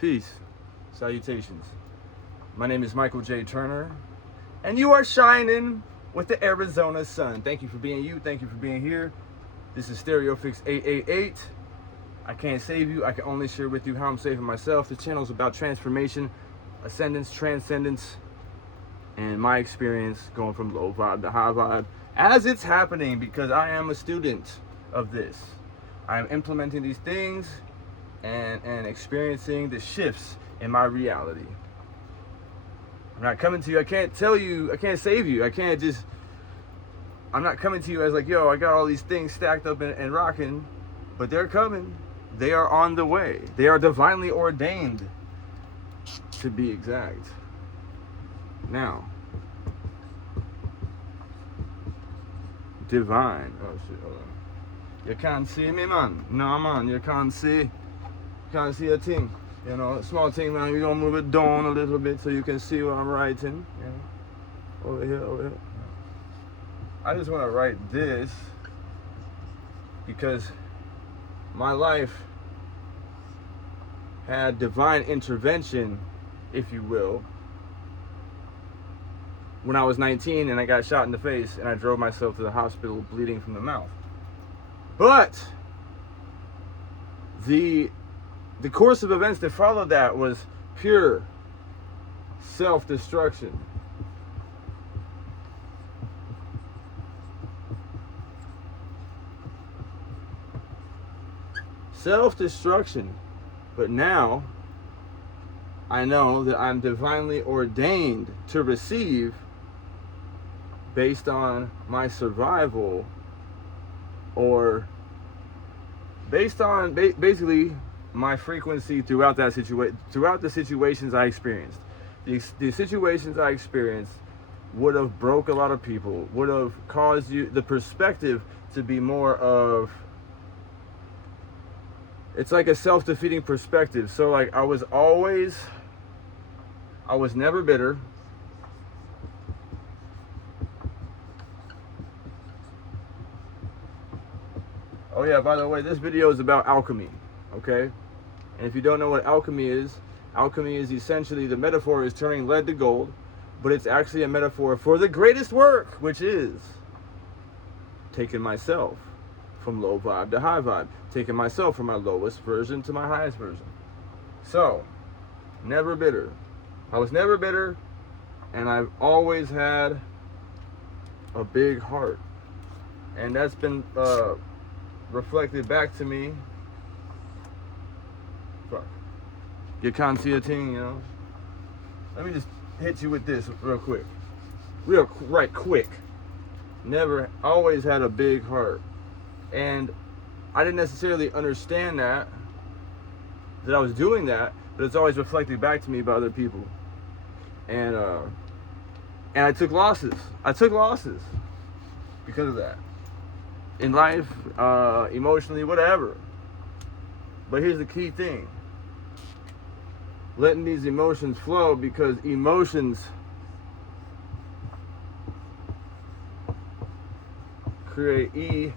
Peace. Salutations. My name is Michael J. Turner, and you are shining with the Arizona sun. Thank you for being you. Thank you for being here. This is Stereo Fix 888. I can't save you. I can only share with you how I'm saving myself. This channel is about transformation, ascendance, transcendence, and my experience going from low vibe to high vibe as it's happening, because I am a student of this. I am implementing these things and experiencing the shifts in my reality. I'm not coming to you. I can't tell you. I can't save you. I'm not coming to you as like, yo, I got all these things stacked up and rocking, but they're coming. They are on the way. They are divinely ordained, to be exact. Now, divine. Oh shit, hold on. You can't see me, man. No, man, you can't see a thing. You know, small thing, man. You're gonna move it down a little bit so you can see what I'm writing. You know, over here. I just want to write this because my life had divine intervention, if you will, when I was 19 and I got shot in the face and I drove myself to the hospital bleeding from the mouth. But the course of events that followed that was pure self-destruction. Self-destruction. But now I know that I'm divinely ordained to receive based on my survival, or based on basically my frequency throughout that throughout the situations I experienced. The situations I experienced would have broke a lot of people, would have caused you the perspective to be more of, it's like a self-defeating perspective. So like I was never bitter. Oh yeah, by the way, this video is about alchemy, okay? And if you don't know what alchemy is essentially, the metaphor is turning lead to gold, but it's actually a metaphor for the greatest work, which is taking myself from low vibe to high vibe, taking myself from my lowest version to my highest version. So, never bitter. I was never bitter, and I've always had a big heart. And that's been reflected back to me. Fuck. You can't see a thing, you know? Let me just hit you with this real quick. Right quick. Never, always had a big heart. And I didn't necessarily understand that I was doing that, but it's always reflected back to me by other people. And I took losses. Because of that. In life, emotionally, whatever. But here's the key thing. Letting these emotions flow, because emotions create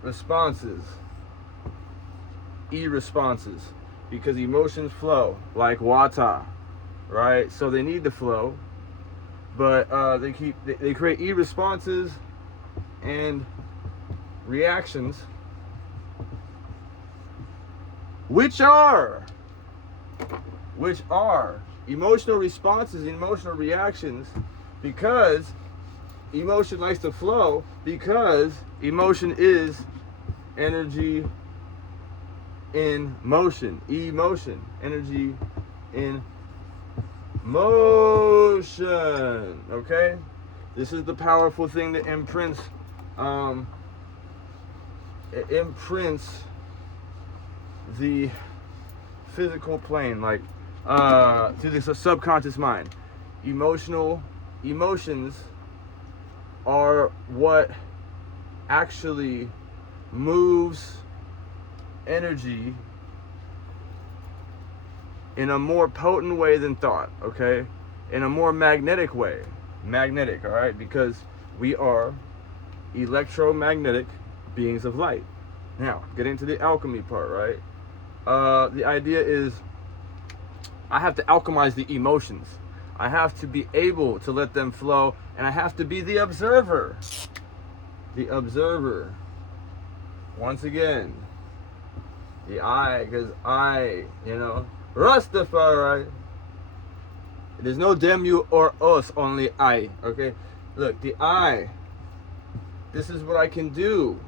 responses, because emotions flow like water, right? So they need to flow, but they create responses and reactions, which are emotional responses, emotional reactions, because emotion likes to flow, because emotion is energy in motion. Emotion, energy in motion. Okay? This is the powerful thing that imprints the physical plane, like to the subconscious mind. Emotions are what actually moves energy in a more potent way than thought, okay? In a more magnetic way. Magnetic, all right? Because we are electromagnetic beings of light. Now, get into the alchemy part, right? The idea is I have to alchemize the emotions. I have to be able to let them flow, and I have to be the observer. The observer. Once again, the I, because I, Rastafari. There's no them, you, or us, only I, okay? Look, the I, this is what I can do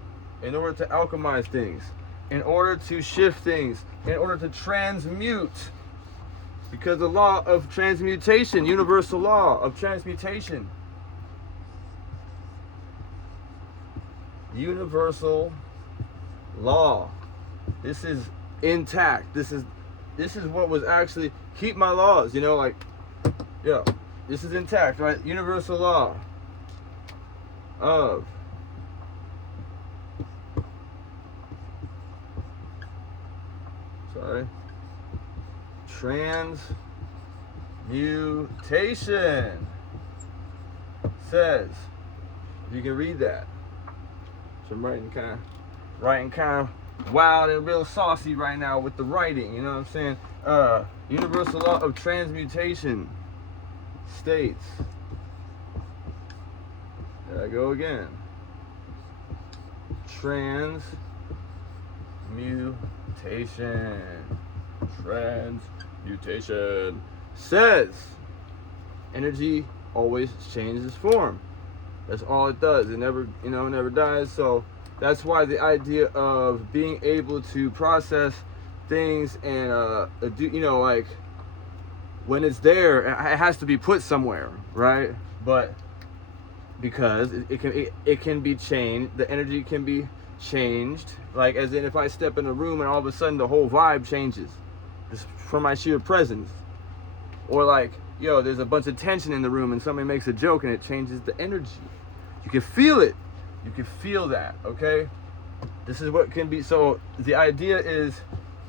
in order to alchemize things, in order to shift things, in order to transmute. Because the law of transmutation, universal law of transmutation, universal law, this is intact. This is what was actually keep my laws, this is intact, right? Universal law of transmutation says, you can read that. So I'm writing kind of wild and real saucy right now with the writing, you know what I'm saying? Universal law of transmutation states, there I go again, transmutation says energy always changes form. That's all it does. It never dies. So that's why the idea of being able to process things and like when it's there, it has to be put somewhere, right? But because it can be changed, the energy can be changed. Like as in, if I step in a room and all of a sudden the whole vibe changes, just from my sheer presence, or like, there's a bunch of tension in the room and somebody makes a joke and it changes the energy. You can feel it. You can feel that, okay? This is what can be. So the idea is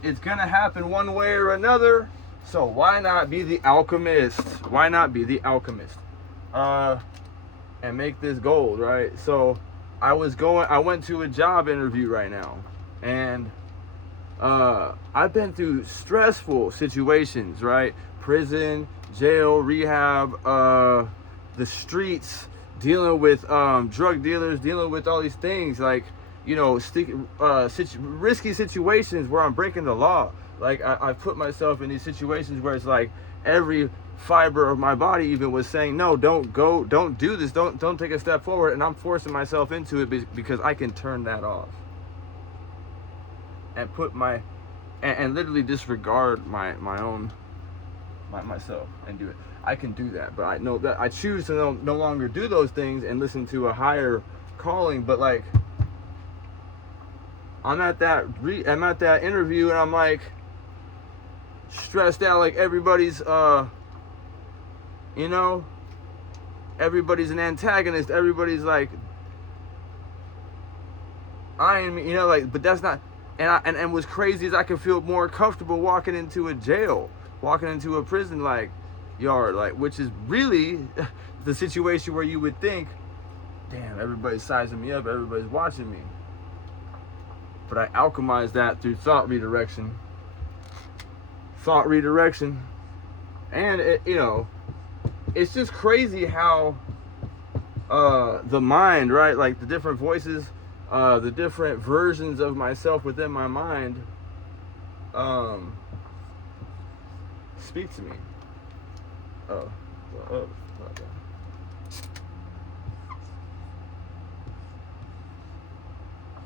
it's gonna happen one way or another. So why not be the alchemist? Why not be the alchemist? And make this gold, right? So I went to a job interview right now, and I've been through stressful situations, right? Prison, jail, rehab, the streets, dealing with drug dealers, dealing with all these things, like, risky situations where I'm breaking the law. Like I put myself in these situations where it's like every fiber of my body even was saying, no, don't go, don't do this, don't take a step forward, and I'm forcing myself into it because I can turn that off and put and literally disregard myself and do it. I can do that, but I know that I choose to no longer do those things and listen to a higher calling. But like, I'm at that interview and I'm like stressed out, like everybody's everybody's an antagonist, everybody's like eyeing me, but that's not. And what's crazy is I can feel more comfortable walking into a jail, walking into a prison yard, which is really the situation where you would think, damn, everybody's sizing me up, everybody's watching me. But I alchemize that through thought redirection. And it's just crazy how the mind, right, like the different voices, the different versions of myself within my mind speak to me.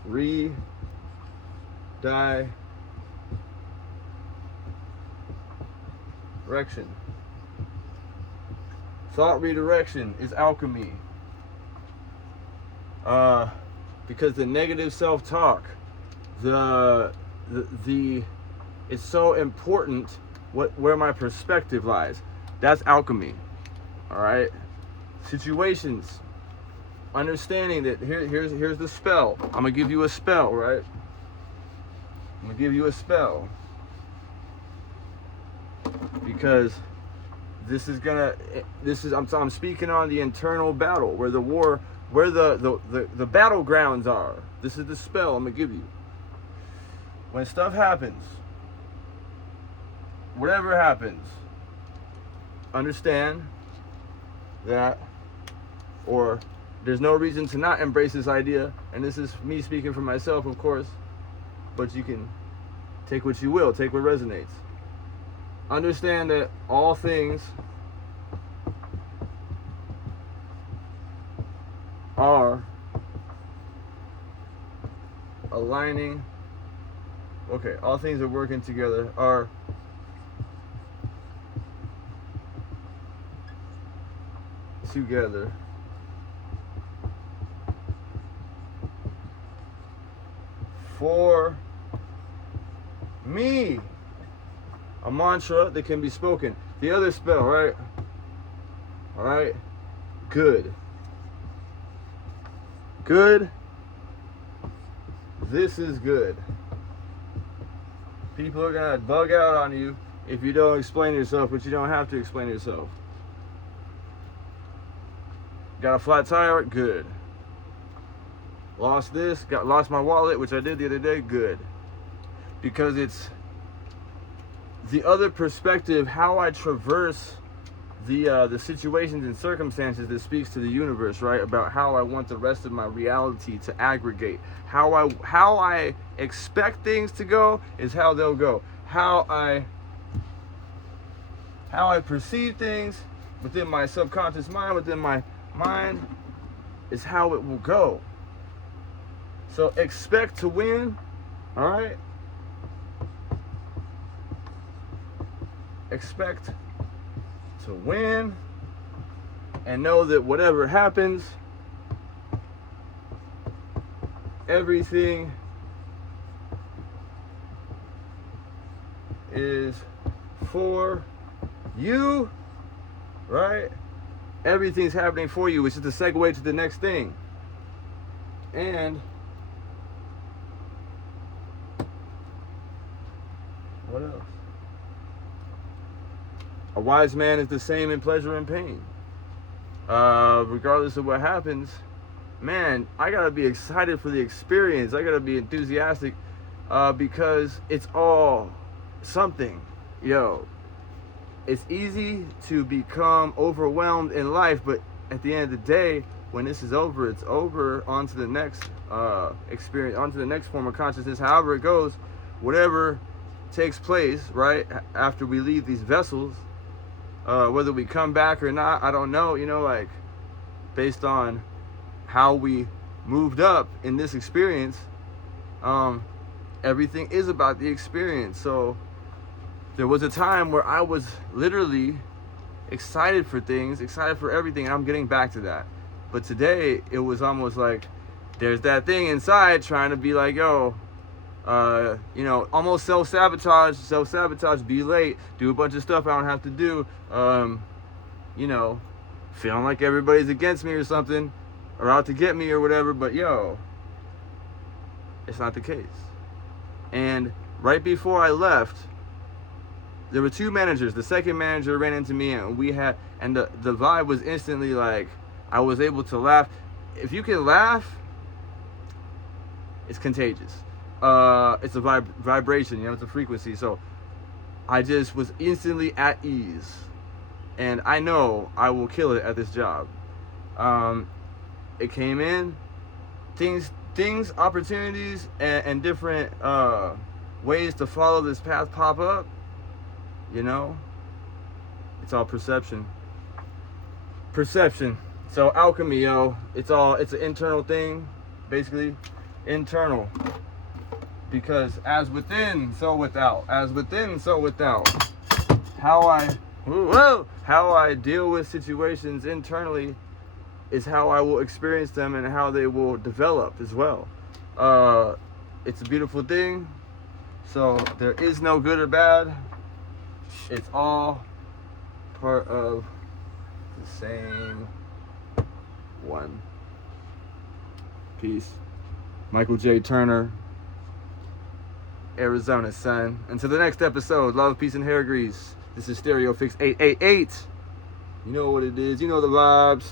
Redirection. Thought redirection is alchemy. Because the negative self-talk, it's so important where my perspective lies. That's alchemy. All right. Situations. Understanding that here's the spell. I'm gonna give you a spell, right? I'm gonna give you a spell because I'm speaking on the internal battle where the war, where the battlegrounds are. This is the spell I'm gonna give you. When stuff happens, whatever happens, understand that, or there's no reason to not embrace this idea, and this is me speaking for myself, of course, but you can take what you will, take what resonates. Understand that all things are aligning. Okay, all things are working together, are together for me. A mantra that can be spoken. The other spell, right? All right. Good. Good. This is good. People are gonna bug out on you if you don't explain yourself, but you don't have to explain yourself. Got a flat tire? Good. Lost this, lost my wallet, which I did the other day? Good. Because it's the other perspective, how I traverse the situations and circumstances that speaks to the universe, right? About how I want the rest of my reality to aggregate. How I expect things to go is how they'll go. How I perceive things within my subconscious mind, within my mind, is how it will go. So expect to win, all right? Expect to win, and know that whatever happens, everything is for you, right? Everything's happening for you, which is the segue to the next thing. And what else? A wise man is the same in pleasure and pain. Regardless of what happens, man, I gotta be excited for the experience. I gotta be enthusiastic because it's all something. Yo, it's easy to become overwhelmed in life, but at the end of the day, when this is over, it's over. On to the next experience, on to the next form of consciousness, however it goes, whatever takes place, right, after we leave these vessels. Whether we come back or not, I don't know, like based on how we moved up in this experience, everything is about the experience. So there was a time where I was literally excited for things, excited for everything, and I'm getting back to that. But today it was almost like there's that thing inside trying to be like, yo, almost self-sabotage, be late, do a bunch of stuff I don't have to do, feeling like everybody's against me or something, or out to get me or whatever, but yo, it's not the case. And right before I left, there were two managers. The second manager ran into me, and the vibe was instantly like, I was able to laugh. If you can laugh, it's contagious. It's a vibration, it's a frequency. So I just was instantly at ease, and I know I will kill it at this job. It came in, things, opportunities, and different ways to follow this path pop up. It's all perception. So alchemy, yo, it's an internal thing, basically internal. Because as within, so without. As within, so without. How I deal with situations internally is how I will experience them and how they will develop as well. It's a beautiful thing. So there is no good or bad. It's all part of the same one. Peace. Michael J. Turner, Arizona, son. Until the next episode, love, peace, and hair grease. This is Stereo Fix 888. You know what it is. You know the vibes.